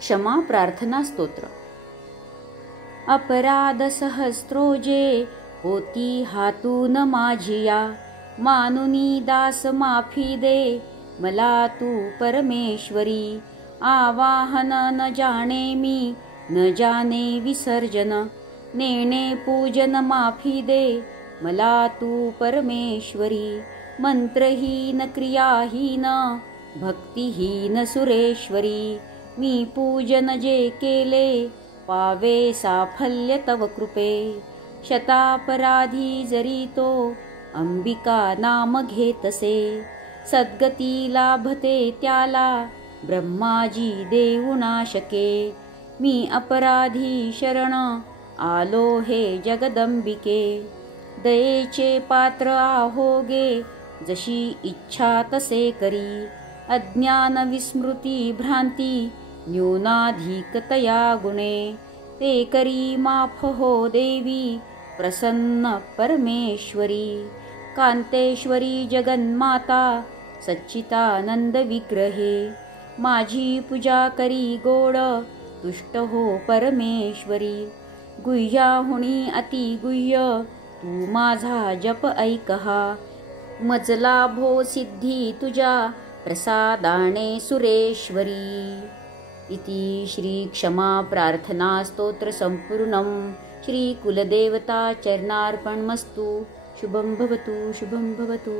क्षमा प्रार्थना स्तोत्र। अपराध सहस्त्रोजे होती हातून माझिया, मानुनी दास माफी दे मला तू परमेश्वरी। आवाहन न जाणे मी, न जाणे विसर्जन, नेणे पूजन माफी दे मला तू परमेश्वरी। मंत्रहीन क्रियाहीन भक्तिहीन सुरेश्वरी, मी पूजन जे केले पावे साफल्य तव कृपे। शतापराधी जरी तो अंबिका नाम घेतसे, सद्गती लाभते त्याला ब्रह्माजी देऊ नाशके। मी अपराधी शरण आलो हे जगदंबिके, दयेचे पात्र आहोगे जशी इच्छा तसे करी। अज्ञान विस्मृती भ्रांती न्यूनाधिकतया गुणे, ते करी माफ हो देवी प्रसन्न परमेश्वरी। कांतेश्वरी जगन्माता सच्चिदानंद विग्रहे, माझी पूजा करी गोड तुष्ट हो परमेश्वरी। गुह्याहुनी अति गुह्य तू माझा जप ऐकहा, मजला भो सिद्धी तुझ्या प्रसादाने सुरेश्वरी। इति श्री क्षमा प्रार्थना स्तोत्र संपूर्णं। श्री कुलदेवता चरणार्पणमस्तु। शुभं भवतु, शुभं भवतु।